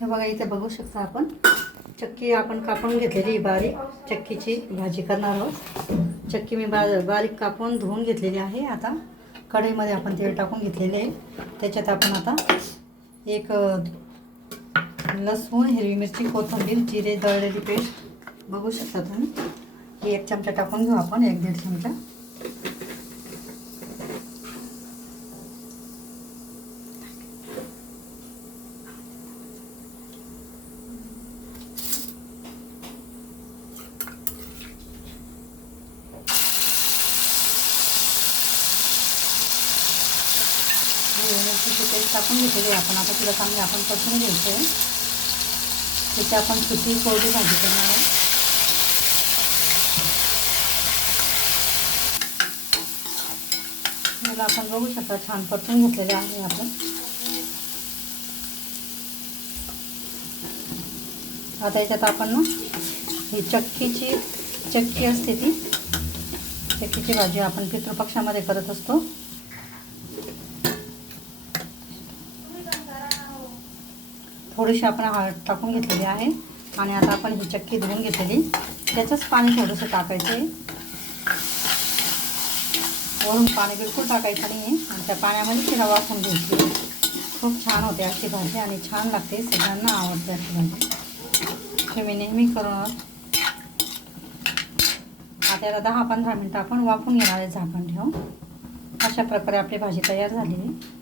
हे बघा इथे बघू शकता आपण चक्की आपण कापून घेतलेली बारीक चक्कीची भाजी करणार आहोत। चक्की मी बारीक कापून धुवून घेतलेली आहे। आता कढईमध्ये आपण तेल टाकून घेतलेले आहे। त्याच्यात आपण आता एक लसूण, हिरवी मिरची, कोथिंबीर, जिरे दळलेली पेस्ट बघू शकता तुम्ही, ही 1 चमचा टाकून घेऊ आपण, 1-1.5 चमचा। मिरचीची पेस्ट टाकून घेतलेली आपण। आता तिला चांगली आपण परतून घ्यायचं आहे। त्याची आपण सुकी कोरडी भाजी करणार आहे। याला आपण बघू शकता छान परतून घेतलेले आहे आपण। आता याच्यात आपण ना ही चक्की असते ती चक्कीची भाजी आपण पितृपक्षामध्ये करत असतो। थोडीशी आपण हळद टाकून घेतलेली आहे आणि आता आपण ही चक्की धुवून घेतलेली त्याचंच पाणी थोडंसं टाकायचं आहे। वरून पाणी बिलकुल टाकायचं नाही आहे आणि त्या पाण्यामध्ये ती रवा वाफवून घ्यायची। खूप छान होते अशी भाजी आणि छान लागते, सगळ्यांना आवडते अशी भाजी। तुम्ही नेहमी करून आता याला 10-15 मिनटं आपण वाफवून घेणार आहे झाकण ठेवून। अशा प्रकारे आपली भाजी तयार झाली आहे।